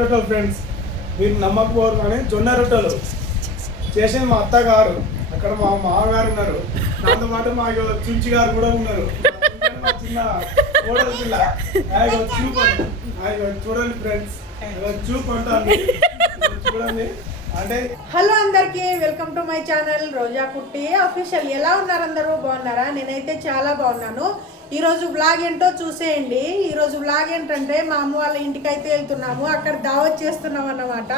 రొట్టెలు ఫ్రెండ్స్, మీరు నమ్మకపోరు కానీ జొన్న రొట్టెలు చేసేది మా అత్తగారు. అక్కడ మా మామగారు ఉన్నారు, దాంతో పాటు మా చుంచి గారు కూడా ఉన్నారు. మా చిన్న కోడలు పిల్ల చూడండి ఫ్రెండ్స్, చూపంటాను చూడండి. అంటే హలో అందరికి, వెల్కమ్ టు మై ఛానల్ రోజా కుట్టి అఫీషియల్. ఎలా ఉన్నారు అందరూ? బాగున్నారా? నేనైతే చాలా బాగున్నాను. ఈరోజు వ్లాగ్ ఏంటో చూసేయండి. ఈరోజు వ్లాగ్ ఏంటంటే మా అమ్మ వాళ్ళ ఇంటికి అయితే వెళ్తున్నాము, అక్కడ దావత్ చేస్తున్నాం అన్నమాట.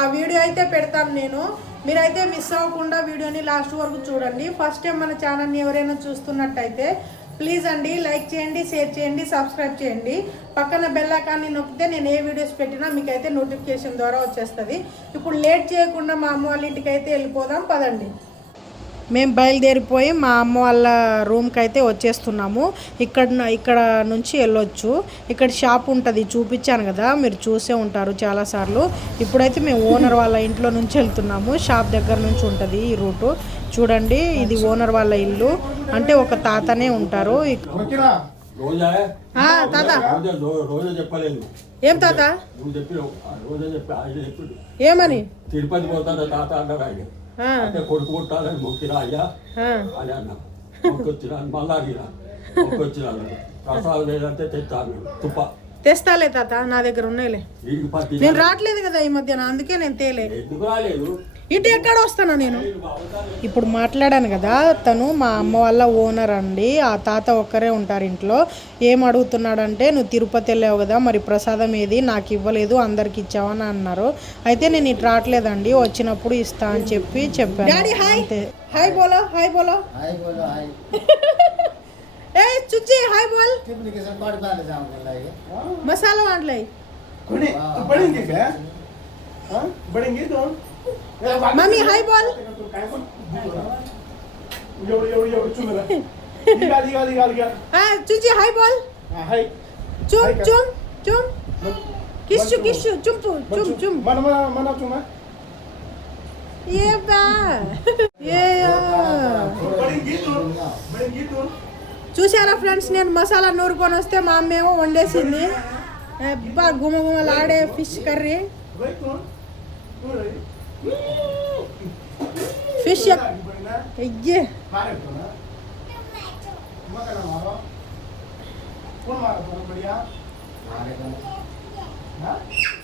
ఆ వీడియో అయితే పెడతాను నేను, మీరైతే మిస్ అవ్వకుండా వీడియోని లాస్ట్ వరకు చూడండి. ఫస్ట్ టైం మన ఛానల్ని ఎవరైనా చూస్తున్నట్టయితే ప్లీజ్ అండి లైక్ చేయండి, షేర్ చేయండి, సబ్స్క్రైబ్ చేయండి. పక్కన బెల్ ఐకాన్ని నొక్కితే నేను ఏ వీడియోస్ పెట్టినా మీకైతే నోటిఫికేషన్ ద్వారా వచ్చేస్తుంది. ఇప్పుడు లేట్ చేయకుండా మా అమ్మ వాళ్ళ ఇంటికి అయితే వెళ్ళిపోదాం, పదండి. మేము బయలుదేరిపోయి మా అమ్మ వాళ్ళ రూమ్కి అయితే వచ్చేస్తున్నాము. ఇక్కడ నుంచి వెళ్ళొచ్చు. ఇక్కడ షాప్ ఉంటుంది, చూపించాను కదా, మీరు చూసే ఉంటారు చాలాసార్లు. ఇప్పుడైతే మేము ఓనర్ వాళ్ళ ఇంట్లో నుంచి వెళ్తున్నాము. షాప్ దగ్గర నుంచి ఉంటుంది ఈ రూటు. చూడండి, ఇది ఓనర్ వాళ్ళ ఇల్లు. అంటే ఒక తాతనే ఉంటారు. తాత ఏం తాత? ఏమని? తిరుపతి పోతాడు తాత అన్నాడు ఆయన. అంటే కొడుకు పుట్టాలని మొక్కిరా అయ్యా అని అన్నా. మొక్కొచ్చినాను, మళ్ళా అడిగినా మొక్కొచ్చినాను. ప్రసాదం లేదంటే తెచ్చాను, తుప్ప తెస్తాలే తాత, నా దగ్గర ఉన్నాయిలే. నేను రావట్లేదు కదా ఈ మధ్యన, అందుకే నేను తేలే. ఎందుకు రాలేదు? ఇటు ఎక్కడ వస్తాను నేను? ఇప్పుడు మాట్లాడాను కదా, తను మా అమ్మ వాళ్ళ ఓనర్ అండి. ఆ తాత ఒక్కరే ఉంటారు ఇంట్లో. ఏం అడుగుతున్నాడంటే, నువ్వు తిరుపతి వెళ్ళావు కదా, మరి ప్రసాదం ఏది నాకు ఇవ్వలేదు, అందరికి ఇచ్చావని అన్నారు. అయితే నేను ఇటు రావట్లేదండి, వచ్చినప్పుడు ఇస్తా అని చెప్పాను. అంతే. హాయ్ బోలో, హాయ్ బోలో. ఏ చుచ్చి హాయ్ బోల్. మసాలా వాంట్లే मम्मी हाय बोल. हाँ चुची हाय बोल. चुम चुम चुम किस्सु किस्सु चुम्पू चुम चुम mana cuma ये बा ये చూసారా ఫ్రెండ్స్, నేను మసాలా నూరుకొని వస్తే మా అమ్మ ఏమో వండేసింది. అబ్బా గుమగుమలాడే ఫిష్ కర్రీ. ఫిష్ అయ్యే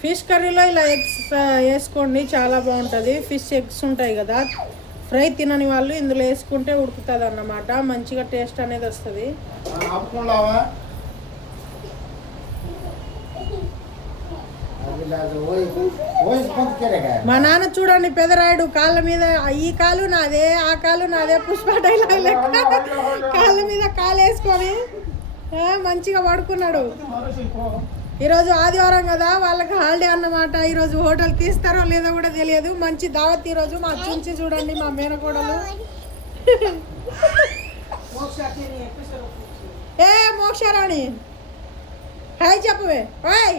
ఫిష్ కర్రీలో ఇలా ఎగ్స్ వేసుకోండి, చాలా బాగుంటుంది. ఫిష్ ఎగ్స్ ఉంటాయి కదా, ఫ్రై తినని వాళ్ళు ఇందులో వేసుకుంటే ఉడుకుతుంది అన్నమాట. మంచిగా టేస్ట్ అనేది వస్తుంది. మా నాన్న చూడండి, పెదరాయుడు కాళ్ళ మీద ఈ కాలు నాదే, ఆ కాలు నాదే, పుష్ప డైలాగ్ లెక్క కాళ్ళ మీద కాలు వేసుకొని మంచిగా పడుకున్నాడు. ఈరోజు ఆదివారం కదా, వాళ్ళకి హాలిడే అన్నమాట. ఈరోజు హోటల్ తీస్తారో లేదో కూడా తెలియదు. మంచి దావత్ ఈరోజు. మా చుంచి చూడండి, మా మేనకోడలు. ఏ మోక్షరాణి హాయ్ చెప్పవే. హాయ్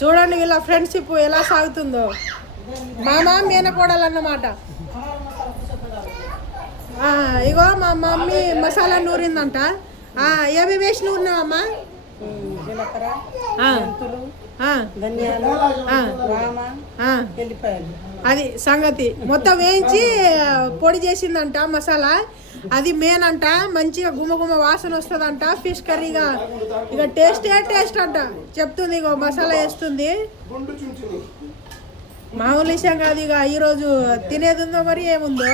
చూడండి వీళ్ళ ఫ్రెండ్షిప్ ఎలా సాగుతుందో. మామ మేనకోడలు అన్నమాట. ఇగో మా మమ్మీ మసాలా నూరిందంట. ఏమి వేసి నూరినావమ్మా? అది సంగతి. మొత్తం వేయించి పొడి చేసిందంట మసాలా. అది మెయిన్ అంట. మంచిగా గుమగుమ వాసన వస్తుందంట. ఫిష్ కర్రీగా ఇక టేస్ట్ అంట చెప్తుంది. ఇగో మసాలా వేస్తుంది. మామూలు విషయం కాదు. ఇక ఈరోజు తినేది ఉందో మరి ఏముందో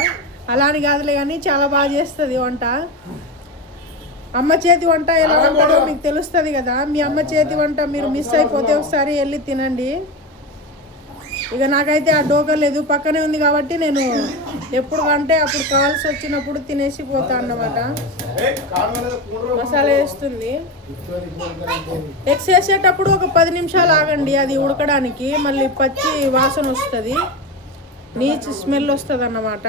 అలా అని కాదులే, కానీ చాలా బాగా చేస్తుంది వంట. అమ్మ చేతి వంట ఎలా ఉంటుందో మీకు తెలుస్తుంది కదా. మీ అమ్మ చేతి వంట మీరు మిస్ అయిపోతే ఒకసారి వెళ్ళి తినండి. ఇక నాకైతే ఆ డోకా లేదు, పక్కనే ఉంది కాబట్టి నేను ఎప్పుడు అంటే అప్పుడు కావాల్సి వచ్చినప్పుడు తినేసి పోతా అన్నమాట. మసాలా వేస్తుంది. ఎగ్స్ వేసేటప్పుడు ఒక 10 నిమిషాలు ఆగండి, అది ఉడకడానికి. మళ్ళీ పచ్చి వాసన వస్తుంది, నీచు స్మెల్ వస్తుంది అన్నమాట.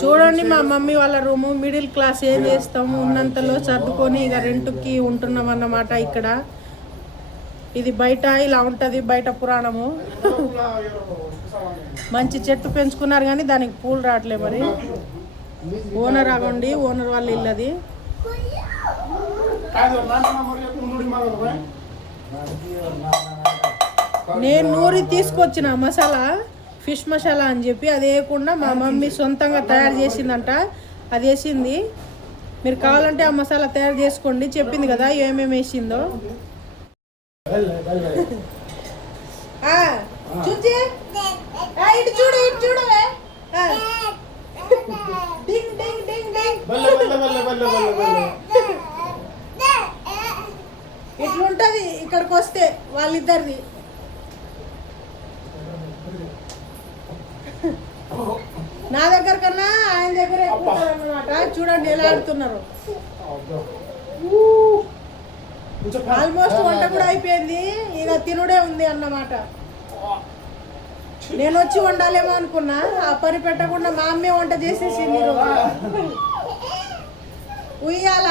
చూడండి మా మమ్మీ వాళ్ళ రూము. మిడిల్ క్లాస్ ఏం చేస్తాము, ఉన్నంతలో సర్దుకొని ఇక రెంట్కి ఉంటున్నాం అన్నమాట. ఇక్కడ ఇది బయట ఇలా ఉంటుంది, బయట పురాణము. మంచి చెట్టు పెంచుకున్నారు కానీ దానికి పూలు రావట్లే. మరి ఓనర్ ఆగండి, ఓనర్ వాళ్ళ ఇల్లు అది. నేను నూరి తీసుకొచ్చిన మసాలా, ఫిష్ మసాలా అని చెప్పి అది వేయకుండా మా మమ్మీ సొంతంగా తయారు చేసిందంట. అది వేసింది. మీరు కావాలంటే ఆ మసాలా తయారు చేసుకోండి, చెప్పింది కదా ఏమేమి వేసిందో. చూచి ఇటు చూడు, ఇటు చూడు. డింగ్ డింగ్ డింగ్ డింగ్. ఇట్లుంటది ఇక్కడికి వస్తే వాళ్ళిద్దరిది. నా దగ్గర కన్నా ఆయన దగ్గర ఎక్కువ అన్నమాట. చూడండి ఎలా ఆడుతున్నారు. ఆల్మోస్ట్ వంట కూడా అయిపోయింది, ఇక తినుడే ఉంది అన్నమాట. నేను వచ్చి వండాలేమో అనుకున్నా, ఆ పని పెట్టకుండా మా అమ్మే వంట చేసేసింది. ఉయ్యాల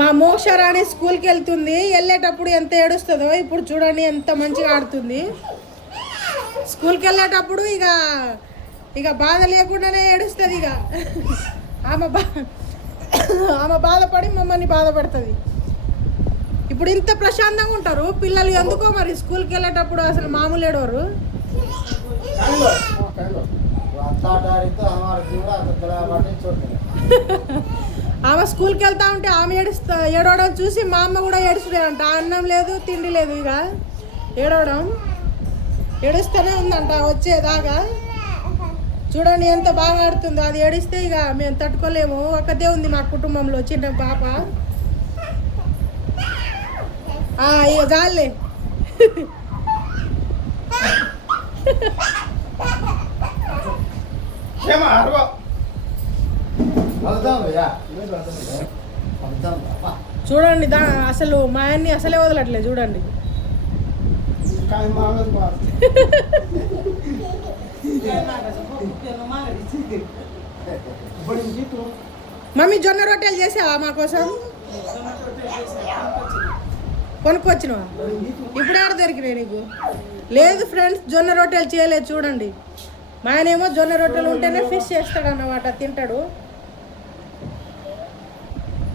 మా మోక్షరాణి స్కూల్కి వెళ్తుంది. వెళ్ళేటప్పుడు ఎంత ఏడుస్తుందో ఇప్పుడు చూడండి, ఎంత మంచిగా ఆడుతుంది. స్కూల్కి వెళ్ళేటప్పుడు ఇక బాధ లేకుండానే ఏడుస్తుంది. ఇక ఆమె బాధపడి మమ్మల్ని బాధపడుతుంది. ఇప్పుడు ఇంత ప్రశాంతంగా ఉంటారు పిల్లలు, ఎందుకో మరి స్కూల్కి వెళ్ళేటప్పుడు అసలు మామూలు ఏడవరు. ఆమె స్కూల్కి వెళ్తా ఉంటే ఆమె ఏడవడం చూసి మా అమ్మ కూడా ఏడుస్తుందంట. అన్నం లేదు, తిండి లేదు, ఇక ఏడవడం ఏడుస్తూనే ఉందంట వచ్చేదాకా. చూడండి ఎంత బాగా ఆడుతుందో. అది ఏడిస్తే ఇక మేము తట్టుకోలేము. ఒక్కతే ఉంది మా కుటుంబంలో చిన్న పాప. ఇక చాలే. చూడండి అసలు మా ఆయన్ని అసలే వదలట్లేదు. చూడండి మమ్మీ జొన్న రొట్టెలు చేసావా మా కోసం? కొనుక్కొచ్చినవా? ఇప్పుడు ఆడ దొరికినాయి నీకు? లేదు ఫ్రెండ్స్, జొన్న రొట్టెలు చేయలేదు. చూడండి మా ఆయనేమో జొన్న రొట్టెలు ఉంటేనే ఫిష్ చేస్తాడు అన్నమాట, తింటాడు.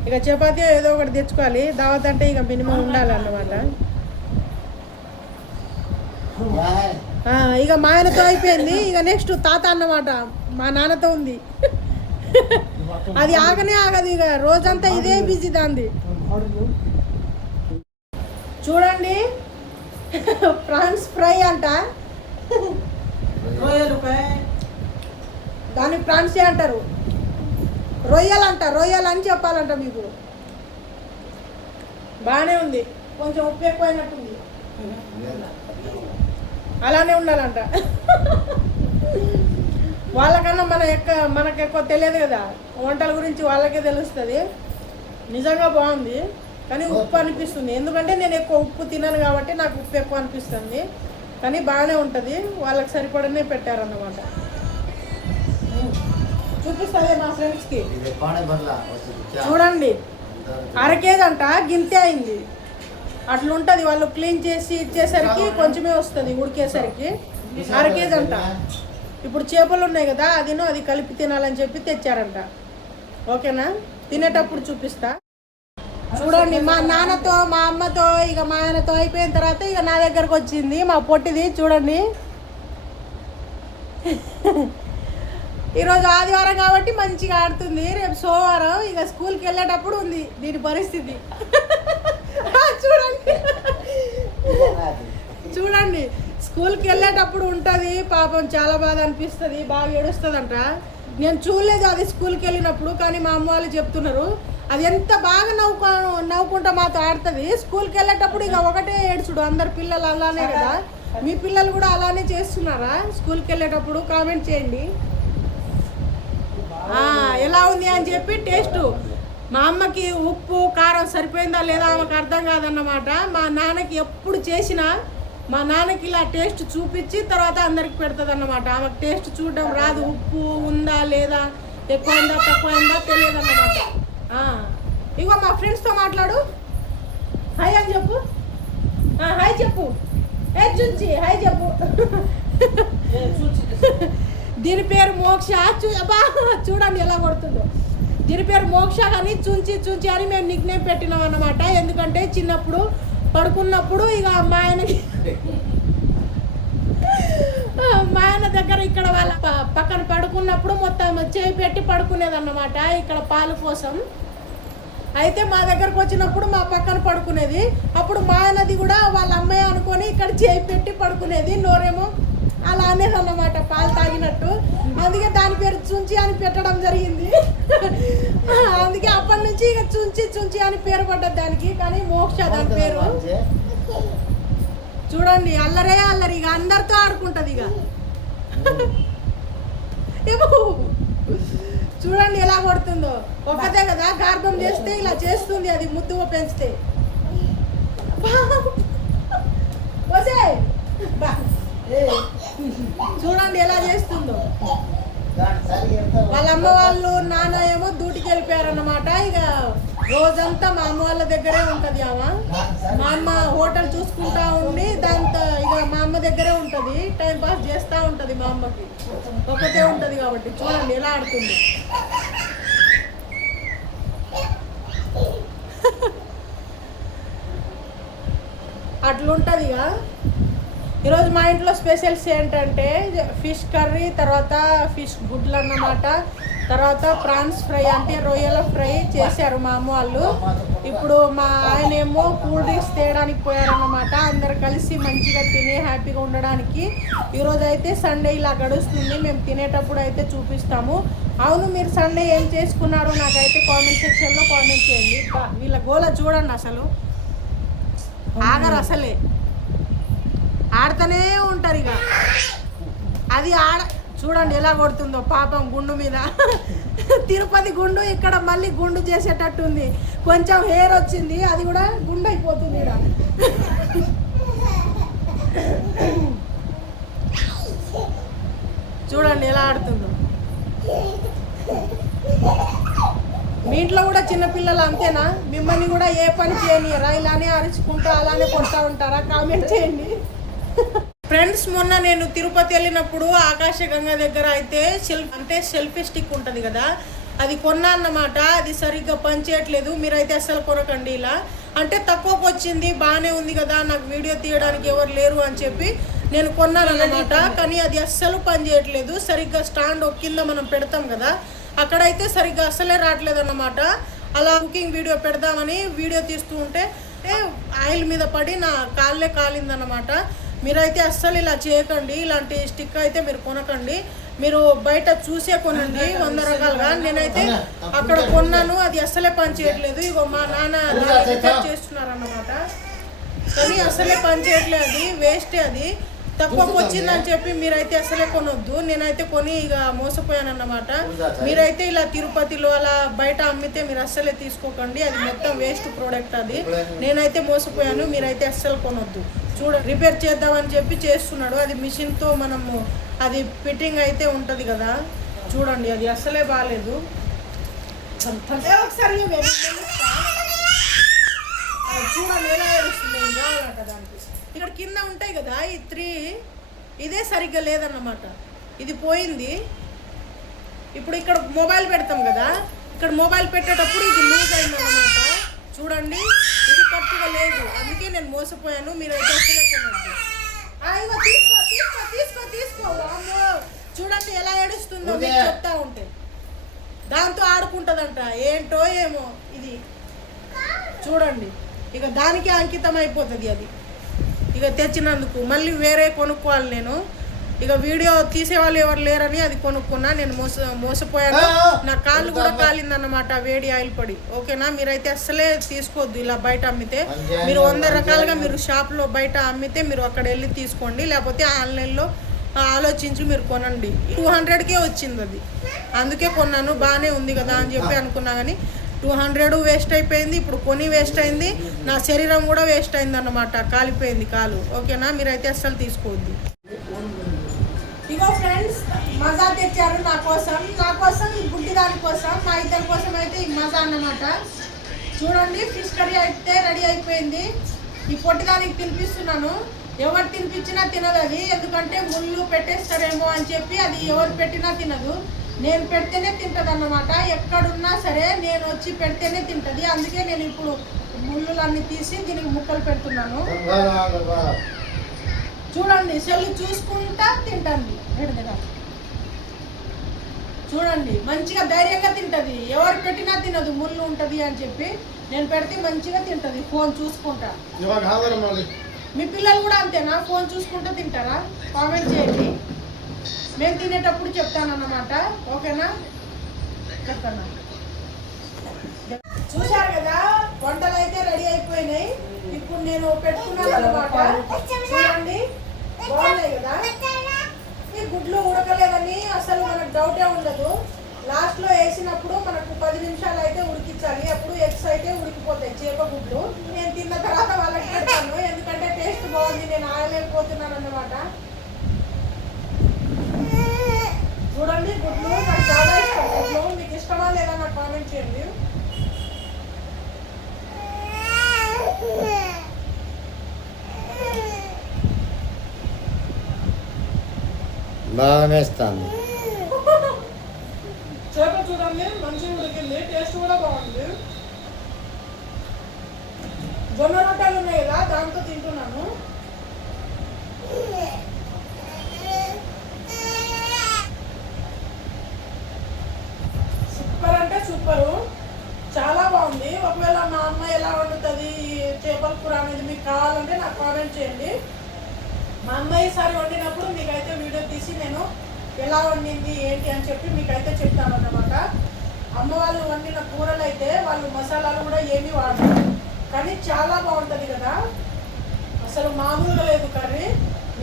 ఇక చపాతీ ఏదో ఒకటి తెచ్చుకోవాలి. దావత్ అంటే ఇక మినిమం ఉండాలన్నమాట. ఇక మా ఆయనతో అయిపోయింది. ఇక నెక్స్ట్ తాత అన్నమాట, మా నాన్నతో ఉంది. అది ఆగనే ఆగదు, ఇక రోజంతా ఇదే బిజీ దాంది. చూడండి ప్రాన్స్ ఫ్రై అంట. దాన్ని ప్రాన్సే అంటారు. రొయ్యలు అంట, రొయ్యలు అని చెప్పాలంట మీకు. బాగానే ఉంది, కొంచెం ఉప్పు ఎక్కువైనట్టుంది. అలానే ఉండాలంట. వాళ్ళకన్నా మనకు ఎక్కువ తెలియదు కదా వంటల గురించి, వాళ్ళకే తెలుస్తుంది. నిజంగా బాగుంది కానీ ఉప్పు అనిపిస్తుంది. ఎందుకంటే నేను ఎక్కువ ఉప్పు తినను కాబట్టి నాకు ఉప్పు ఎక్కువ అనిపిస్తుంది. కానీ బాగానే ఉంటుంది, వాళ్ళకి సరిపడనే పెట్టారన్నమాట. చూపిస్తుంది మా ఫ్రెండ్స్కి. చూడండి 1/2 కేజీ అంట, గింతే అయింది. అట్లుంటుంది. వాళ్ళు క్లీన్ చేసి ఇచ్చేసరికి కొంచెమే వస్తుంది, ఉడికేసరికి 1/2 కేజీ అంట. ఇప్పుడు చేపలు ఉన్నాయి కదా, అది కలిపి తినాలని చెప్పి తెచ్చారంట. ఓకేనా, తినేటప్పుడు చూపిస్తా. చూడండి మా నాన్నతో మా అమ్మతో ఇక మా ఆయనతో అయిపోయిన తర్వాత ఇక నా దగ్గరకు వచ్చింది మా పొట్టిది. చూడండి ఈరోజు ఆదివారం కాబట్టి మంచిగా ఆడుతుంది. రేపు సోమవారం ఇక స్కూల్కి వెళ్ళేటప్పుడు ఉంది దీని పరిస్థితి. చూడండి చూడండి స్కూల్కి వెళ్ళేటప్పుడు ఉంటుంది పాపం, చాలా బాధ అనిపిస్తుంది, బాగా ఏడుస్తుందంట. నేను చూడలేదు అది స్కూల్కి వెళ్ళినప్పుడు, కానీ మా అమ్మ వాళ్ళు చెప్తున్నారు అది ఎంత బాగా నవ్వుకుంటా మాతో ఆడుతుంది. స్కూల్కి వెళ్ళేటప్పుడు ఇక ఒకటే ఏడుచుడు. అందరు పిల్లలు అలానే కదా, మీ పిల్లలు కూడా అలానే చేస్తున్నారా స్కూల్కి వెళ్ళేటప్పుడు? కామెంట్ చేయండి ఎలా ఉంది అని చెప్పి. టేస్ట్ మా అమ్మకి ఉప్పు కారం సరిపోయిందా లేదా ఆమెకు అర్థం కాదన్నమాట. మా నాన్నకి ఎప్పుడు చేసినా మా నాన్నకి ఇలా టేస్ట్ చూపించి తర్వాత అందరికి పెడుతుంది అన్నమాట. ఆమెకు టేస్ట్ చూడడం రాదు, ఉప్పు ఉందా లేదా, ఎక్కువైందా తక్కువైందా తెలియదు అన్నమాట. ఇగో మా ఫ్రెండ్స్తో మాట్లాడు, హాయ్ అని చెప్పు, హాయ్ చెప్పు, చూచి హాయ్ చెప్పు. దీని పేరు మోక్ష. చూడండి ఎలా కొడుతుందో. దీని పేరు మోక్ష కానీ చుంచి చుంచి అని మేము నిక్నేమ్ పెట్టినాం అన్నమాట. ఎందుకంటే చిన్నప్పుడు పడుకున్నప్పుడు ఇక మా ఆయన దగ్గర ఇక్కడ వాళ్ళ పక్కన పడుకున్నప్పుడు మొత్తం చేయి పెట్టి పడుకునేదన్నమాట ఇక్కడ పాలు కోసం. అయితే మా దగ్గరకు వచ్చినప్పుడు మా పక్కన పడుకునేది. అప్పుడు మా ఆయనది కూడా వాళ్ళ అమ్మాయి అనుకొని ఇక్కడ చేయి పెట్టి పడుకునేది. నోరేమో అలా అనేదన్నమాట పాలు తాగినట్టు. అందుకే దాని పేరు చుంచి అని పెట్టడం జరిగింది. అందుకే అప్పటి నుంచి ఇక చుంచి చుంచి అని పేరు పడ్డది దానికి. కానీ మోక్ష దాని పేరు. చూడండి అల్లరే అల్లరి, ఇక అందరితో ఆడుకుంటది. ఇక చూడండి ఎలా కొడుతుందో. ఒక్కతే కదా గర్భం చేస్తే ఇలా చేస్తుంది, అది ముద్దుగా పెంచితే. చూడండి ఎలా చేస్తుందో. వాళ్ళ అమ్మ వాళ్ళు నాన్న ఏమో డ్యూటీకి వెళ్ళిపోయారన్నమాట. ఇక రోజంతా మా అమ్మ వాళ్ళ దగ్గరే ఉంటది ఆమె. మా అమ్మ హోటల్ చూసుకుంటా ఉండి దాంతో ఇక మా అమ్మ దగ్గరే ఉంటది, టైం పాస్ చేస్తూ ఉంటది. మా అమ్మకి ఒక్కతే ఉంటది కాబట్టి చూడండి ఎలా ఆడుతుంది. అట్లుంటది. ఇక ఈరోజు మా ఇంట్లో స్పెషల్స్ ఏంటంటే ఫిష్ కర్రీ, తర్వాత ఫిష్ గుడ్లు అన్నమాట, తర్వాత ప్రాన్స్ ఫ్రై అంటే రొయ్యల ఫ్రై చేశారు మా అమ్మ వాళ్ళు. ఇప్పుడు మా ఆయన ఏమో కూల్ డ్రింక్స్ తేయడానికి పోయారన్నమాట. అందరు కలిసి మంచిగా తిని హ్యాపీగా ఉండడానికి. ఈరోజు అయితే సండే ఇలా గడుస్తుంది. మేము తినేటప్పుడు అయితే చూపిస్తాము. అవును, మీరు సండే ఏం చేసుకున్నారు నాకైతే కామెంట్ సెక్షన్లో కామెంట్ చేయండి. వీళ్ళ గోల చూడండి, అసలు ఆగరు, అసలే ఆడుతూనే ఉంటారు. ఇక అది చూడండి ఎలా కొడుతుందో పాపం గుండు మీద. తిరుపతి గుండు ఇక్కడ మళ్ళీ గుండు చేసేటట్టుంది. కొంచెం హెయిర్ వచ్చింది, అది కూడా గుండు అయిపోతుంది. ఇక్కడ చూడండి ఎలా ఆడుతుందో. మీ ఇంట్లో కూడా చిన్నపిల్లలు అంతేనా? మిమ్మల్ని కూడా ఏ పని చేయనియరా? ఇలానే అరుచుకుంటా అలానే కొడతా ఉంటారా? కామెంట్ చేయండి. ఫ్రెండ్స్, మొన్న నేను తిరుపతి వెళ్ళినప్పుడు ఆకాశగంగా దగ్గర అయితే సెల్ఫీ స్టిక్ ఉంటుంది కదా, అది కొన్నా అన్నమాట. అది సరిగ్గా పనిచేయట్లేదు. మీరైతే అస్సలు కొనకండి. ఇలా అంటే తక్కువకి వచ్చింది, బాగానే ఉంది కదా, నాకు వీడియో తీయడానికి ఎవరు లేరు అని చెప్పి నేను కొన్నాను అన్నమాట. కానీ అది అస్సలు పనిచేయట్లేదు. సరిగ్గా స్టాండ్ కింద మనం పెడతాం కదా, అక్కడైతే సరిగ్గా అస్సలే రావట్లేదు అన్నమాట. అలా కుకింగ్ వీడియో పెడదామని వీడియో తీస్తూ ఉంటే ఆయిల్ మీద పడి నా కాళ్ళే కాలిందన్నమాట. మీరైతే అస్సలు ఇలా చేయకండి. ఇలాంటి స్టిక్ అయితే మీరు కొనకండి. మీరు బయట చూసే కొనండి 100 రకాలుగా. నేనైతే అక్కడ కొన్నాను, అది అస్సలే పని చేయట్లేదు. ఇగో మా నాన్న చేస్తున్నారు అన్నమాట. కానీ అస్సలే పని చేయట్లేదు, అది వేస్టే. అది తక్కువకు వచ్చిందని చెప్పి మీరైతే అసలే కొనొద్దు. నేనైతే కొని ఇక మోసపోయాను అన్నమాట. మీరైతే ఇలా తిరుపతిలో అలా బయట అమ్మితే మీరు అస్సలే తీసుకోకండి, అది మొత్తం వేస్ట్ ప్రోడక్ట్. అది నేనైతే మోసపోయాను. మీరైతే అస్సలు కొనొద్దు. రిపేర్ చేద్దామని చెప్పి చేస్తున్నాడు. అది మిషన్తో మనము అది ఫిట్టింగ్ అయితే ఉంటుంది కదా, చూడండి అది అస్సలే బాగాలేదు. ఒకసారి చూడండి ఎలా ఏడుస్తుంది. కావాలంట దానికి. ఇక్కడ కింద ఉంటాయి కదా ఈ 3, ఇదే సరిగ్గా లేదన్నమాట. ఇది పోయింది. ఇప్పుడు ఇక్కడ మొబైల్ పెడతాం కదా, ఇక్కడ మొబైల్ పెట్టేటప్పుడు ఇది లూజ్ అయిందన్నమాట. చూడండి ఇది కరెక్ట్గా లేదు, అందుకే నేను మోసపోయాను. మీరు అయితే తీసుకో. చూడండి ఎలా ఏడుస్తుందో, నేను చెప్తా ఉంటే. దాంతో ఆడుకుంటుందంట, ఏంటో ఏమో ఇది. చూడండి ఇక దానికి అంకితం అయిపోతుంది అది. ఇక తెచ్చినందుకు మళ్ళీ వేరే కొనుక్కోవాలి నేను. ఇక వీడియో తీసేవాళ్ళు ఎవరు లేరని అది కొనుక్కున్నా. నేను మోసపోయాను. నా కాళ్ళు కూడా కాలిందన్నమాట వేడి ఆయిల్ పడి. ఓకేనా? మీరైతే అస్సలే తీసుకోవద్దు ఇలా బయట అమ్మితే. మీరు 100 రకాలుగా మీరు షాప్లో బయట అమ్మితే మీరు అక్కడ వెళ్ళి తీసుకోండి, లేకపోతే ఆన్లైన్లో ఆలోచించి మీరు కొనండి. 200కే వచ్చింది అది, అందుకే కొన్నాను. బాగానే ఉంది కదా అని చెప్పి అనుకున్నా. కానీ 200 వేస్ట్ అయిపోయింది, ఇప్పుడు కొని వేస్ట్ అయింది, నా శరీరం కూడా వేస్ట్ అయింది అన్నమాట, కాలిపోయింది కాలు. ఓకేనా, మీరైతే అస్సలు తీసుకోవద్దు. ఇగో ఫ్రెండ్స్, మజా తెచ్చారు నా కోసం ఈ బుడ్డి దాని కోసం, మా ఇద్దరి కోసం అయితే ఈ మజా అన్నమాట. చూడండి, ఫిష్ కర్రీ అయితే రెడీ అయిపోయింది. ఈ పొట్టిదానికి తినిపిస్తున్నాను. ఎవరు తినిపించినా తినదు అది, ఎందుకంటే ముళ్ళు పెట్టేస్తారేమో అని చెప్పి అది ఎవరు పెట్టినా తినదు. నేను పెడితేనే తింటుంది అన్నమాట. ఎక్కడున్నా సరే నేను వచ్చి పెడితేనే తింటుంది. అందుకే నేను ఇప్పుడు ముళ్ళులన్నీ తీసి దీనికి ముక్కలు పెడుతున్నాను. చూడండి, సెల్లు చూసుకుంటా తింటుంది. చూడండి, మంచిగా ధైర్యంగా తింటుంది. ఎవరు పెట్టినా తినదు, ముళ్ళు ఉంటుంది అని చెప్పి. నేను పెడితే మంచిగా తింటుంది ఫోన్ చూసుకుంటా. మీ పిల్లలు కూడా అంతేనా, ఫోన్ చూసుకుంటూ తింటారా? కామెంట్ చేయండి. మేము తినేటప్పుడు చెప్తానన్నమాట. ఓకేనా, చెప్తాను. చూశారు కదా, వంటలు అయితే రెడీ అయిపోయినాయి. ఇప్పుడు నేను పెట్టుకున్నాను అన్నమాట. చూడండి, బాగున్నాయి కదా. ఈ గుడ్లు ఉడకలేదని అసలు మనకు డౌటే ఉండదు. లాస్ట్లో వేసినప్పుడు మనకు 10 నిమిషాలు అయితే ఉడికించాలి. అప్పుడు ఎగ్స్ అయితే ఉడికిపోతాయి, చేప గుడ్లు. నేను తిన్న తర్వాత వాళ్ళకి పెడతాను, ఎందుకంటే టేస్ట్ బాగుంది, నేను ఆగలేకపోతున్నాను అన్నమాట. చూడండి, గుడ్లు నాకు చాలా ఇష్టం. గుడ్లు మీకు ఇష్టమా లేదా నాకు కామెంట్ చేయండి. బాగానే ఇస్తాను. చేప చూడండి, మంచిగా ఉడికింది, టేస్ట్ కూడా బాగుంది. జొన్న రొట్టెలు ఉన్నాయి కదా, దాంతో తింటున్నాను. సూపర్ అంటే సూపరు, చాలా బాగుంది. ఒకవేళ మా అమ్మ ఎలా వండుతుంది చేపల కూర అనేది మీకు కావాలంటే నాకు కామెంట్ చేయండి. మా అమ్మ ఈసారి వండినప్పుడు మీకైతే వీడియో తీసి నేను ఎలా వండింది ఏంటి అని చెప్పి మీకైతే చెప్తాను అన్నమాట. అమ్మ వాళ్ళు వండిన కూరలు అయితే వాళ్ళు మసాలాలు కూడా ఏమీ వాడరు, కానీ చాలా బాగుంటుంది కదా. అసలు మామూలుగా లేదు కర్రీ,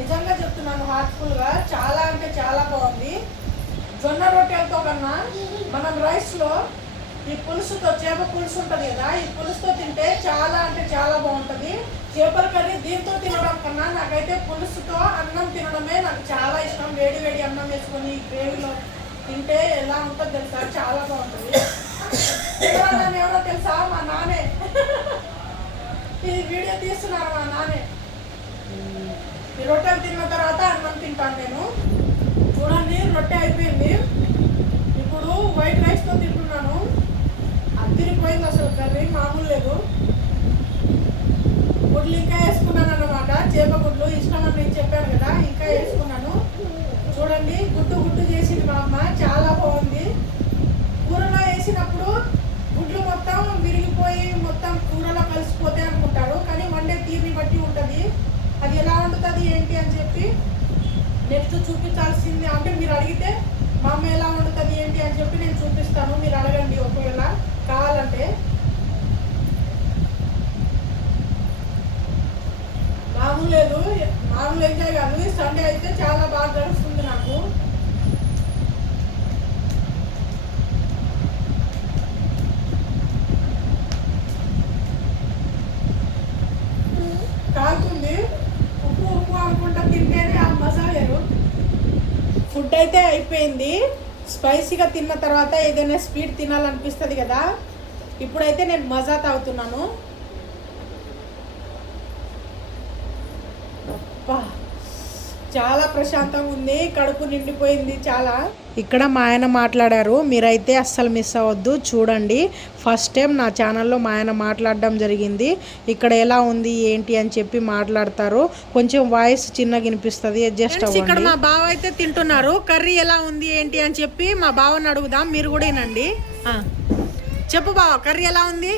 నిజంగా చెప్తున్నాను హార్ట్ఫుల్గా. చాలా అంటే చాలా బాగుంది. జొన్న రొట్టెలతో కన్నా మనం రైస్లో ఈ పులుసుతో, చేప పులుసు ఉంటుంది కదా, ఈ పులుసుతో తింటే చాలా అంటే చాలా బాగుంటుంది. చేపల కర్రీ దీంతో తినడం కన్నా నాకైతే పులుసుతో అన్నం తినడమే నాకు చాలా ఇష్టం. వేడి వేడి అన్నం వేసుకొని గ్రేవీలో తింటే ఎలా ఉంటుందో తెలుసా, చాలా బాగుంటుంది. ఎవరో తెలుసా, మా నానే ఈ వీడియో తీస్తున్నారు. మా నానే ఈ రొట్టెలు తిన్న తర్వాత అన్నం తింటాను నేను. చూడండి, రొట్టె అయిపోయింది. ఇప్పుడు వైట్ రైస్తో తింటున్నాను. అదిరిపోయింది అసలు కర్రీ, మామూలు లేదు. గుడ్లు ఇంకా వేసుకున్నాను అన్నమాట. చేప గుడ్లు ఇష్టం అని నేను చెప్పాను కదా, ఇంకా వేసుకున్నాను. చూడండి, గుడ్డు గుడ్డు చేసింది మా అమ్మ, చాలా బాగుంది. కూరలో వేసినప్పుడు గుడ్లు మొత్తం విరిగిపోయి మొత్తం కూరలో కలిసిపోతే అనుకుంటారు, కానీ వండే తీరుని బట్టి ఉంటుంది. అది ఎలా వండుతుంది ఏంటి అని చెప్పి నెక్స్ట్ చూపించాల్సింది. అంటే మీరు అడిగితే మా అమ్మ ఎలా వండుతుంది ఏంటి అని చెప్పి నేను చూపిస్తాను, మీరు అడగండి ఒకవేళ కావాలంటే. మామూలు లేదు, మామూలు ఎంజాయ్ కాదు. సండే అయితే చాలా బాగా గడుస్తుంది నాకు. కాలుతుంది, ఉప్పు ఉప్పు అనుకుంటా తింటేనే ఆ మసాలేరు. ఫుడ్ అయితే అయిపోయింది. స్పైసీగా తిన్న తర్వాత ఏదైనా స్వీట్ తినాలనిపిస్తుంది కదా. ఇప్పుడైతే నేను మజా తాగుతున్నాను. చాలా ప్రశాంతంగా ఉంది, కడుపు నిండిపోయింది చాలా. ఇక్కడ మా ఆయన మాట్లాడారు, మీరైతే అస్సలు మిస్ అవ్వద్దు చూడండి. ఫస్ట్ టైం నా ఛానల్లో మా ఆయన మాట్లాడడం జరిగింది. ఇక్కడ ఎలా ఉంది ఏంటి అని చెప్పి మాట్లాడతారు, కొంచెం వాయిస్ చిన్నగా వినిపిస్తుంది, అడ్జస్ట్ అవ్వండి. ఇక్కడ మా బావ అయితే తింటున్నారు. కర్రీ ఎలా ఉంది ఏంటి అని చెప్పి మా బావని అడుగుదాం, మీరు కూడా వినండి. చెప్పు బావ, కర్రీ ఎలా ఉంది?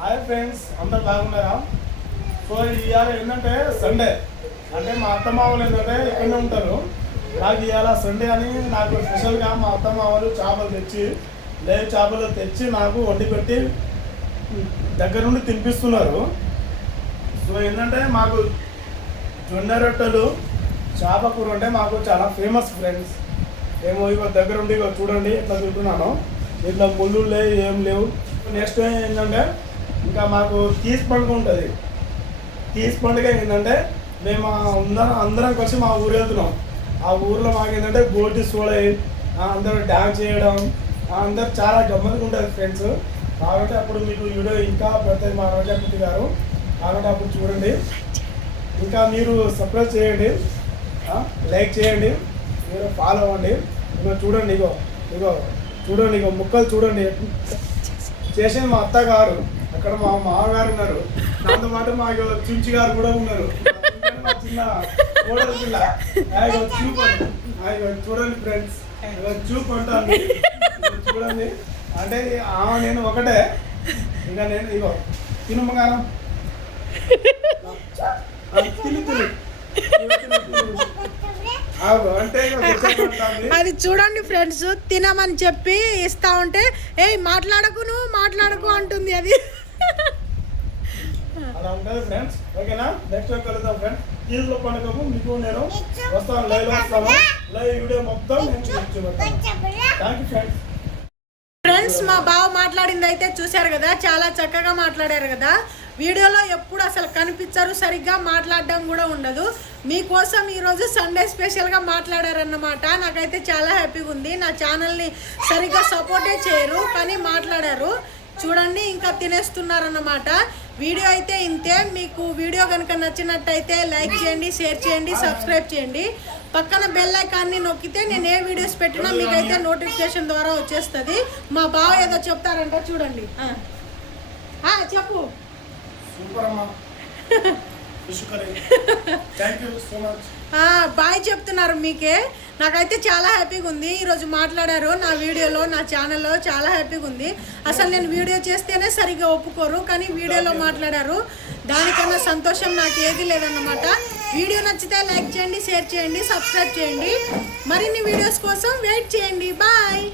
హాయ్ ఫ్రెండ్స్, అందరు బాగున్నారా? సో ఇవాళ ఏంటంటే సండే, అంటే మా అత్తమ్మ వాళ్ళు ఏంటంటే ఇక్కడనే ఉంటారు. నాకు ఇవాళ సండే అని నాకు స్పెషల్గా మా అత్తమ్మ వాళ్ళు చేపలు తెచ్చి నాకు వండి పెట్టి దగ్గర నుండి తినిపిస్తున్నారు. సో ఏంటంటే మాకు జొన్న రొట్టెలు చేప కూర అంటే మాకు చాలా ఫేమస్ ఫ్రెండ్స్. ఏమో ఇగో దగ్గర ఉండి చూడండి ఎట్లా తింటున్నాను. ఇట్లా ముళ్ళు లేవు ఏం లేవు. నెక్స్ట్ ఏంటంటే ఇంకా మాకు తీసి పండుగ ఉంటుంది. తీసి పండుగ ఏంటంటే మేము అందరం కలిసి మా ఊరు వెళ్తున్నాం. ఆ ఊర్లో మాకు ఏంటంటే గోటి సోడై అందరూ డ్యాన్స్ చేయడం అందరు చాలా గమ్మత్తుగా ఉంటుంది ఫ్రెండ్స్. కాబట్టి అప్పుడు మీకు వీడియో ఇంకా పెడతాయి మా రోజా కుట్టి గారు. కాబట్టి అప్పుడు చూడండి. ఇంకా మీరు సబ్స్క్రైబ్ చేయండి, లైక్ చేయండి, మీరు ఫాలో అవ్వండి. ఇగో చూడండి, ఇగో చూడండి, ఇగో ముక్కలు చూడండి చేసేది మా అత్తగారు. అక్కడ మా మామగారు ఉన్నారు. దాంతో పాటు మా చుంచి గారు కూడా ఉన్నారు. మా చిన్న కోడలు పిల్ల. చూడండి ఫ్రెండ్స్, చూపు అంటాను. చూడండి అంటే నేను ఒకటే. ఇక నేను ఇగో తినుమగానం అది చూడండి ఫ్రెండ్స్, తినమని చెప్పి ఇస్తా ఉంటే మాట్లాడకు అంటుంది. అది అలా ఉంటుంది ఫ్రెండ్స్. ఓకేనా, నెక్స్ట్ వీక్ కలుద్దాం ఫ్రెండ్స్. ఈరోజు పండుగకు మీకు నేను వస్తాను, లైవ్ వస్తాను. లైవ్ వీడియో మొత్తం నేను చూపిస్తాను. Thank you friends. ఫ్రెండ్స్, మా బావ మాట్లాడింది అయితే చూశారు కదా, చాలా చక్కగా మాట్లాడారు కదా. వీడియోలో ఎప్పుడు అసలు కనిపించరు, సరిగ్గా మాట్లాడడం కూడా ఉండదు. మీకోసం ఈరోజు సండే స్పెషల్గా మాట్లాడారన్నమాట. నాకైతే చాలా హ్యాపీగా ఉంది. నా ఛానల్ని సరిగ్గా సపోర్టే చేయరు, కానీ మాట్లాడారు. చూడండి, ఇంకా తినేస్తున్నారన్నమాట. వీడియో అయితే ఇంతే. మీకు వీడియో కనుక నచ్చినట్టయితే లైక్ చేయండి, షేర్ చేయండి, సబ్స్క్రైబ్ చేయండి. పక్కన బెల్ ఐకాన్ని నొక్కితే నేను ఏ వీడియోస్ పెట్టినా మీకైతే నోటిఫికేషన్ ద్వారా వచ్చేస్తుంది. మా బావ ఏదో చెప్తారంట, చూడండి. చెప్పు. సూపర్ అమ్మా. Thank you so much. Bye చెప్తున్నారు మీకే. నాకైతే చాలా హ్యాపీగా ఉంది. ఈరోజు మాట్లాడారు నా వీడియోలో, నా ఛానల్లో. చాలా హ్యాపీగా ఉంది. అసలు నేను వీడియో చేస్తేనే సరిగ్గా ఒప్పుకోరు, కానీ వీడియోలో మాట్లాడారు. దానికన్నా సంతోషం నాకు ఏది లేదన్నమాట. వీడియో నచ్చితే లైక్ చేయండి, షేర్ చేయండి, సబ్స్క్రైబ్ చేయండి. మరిన్ని వీడియోస్ కోసం వెయిట్ చేయండి. బాయ్.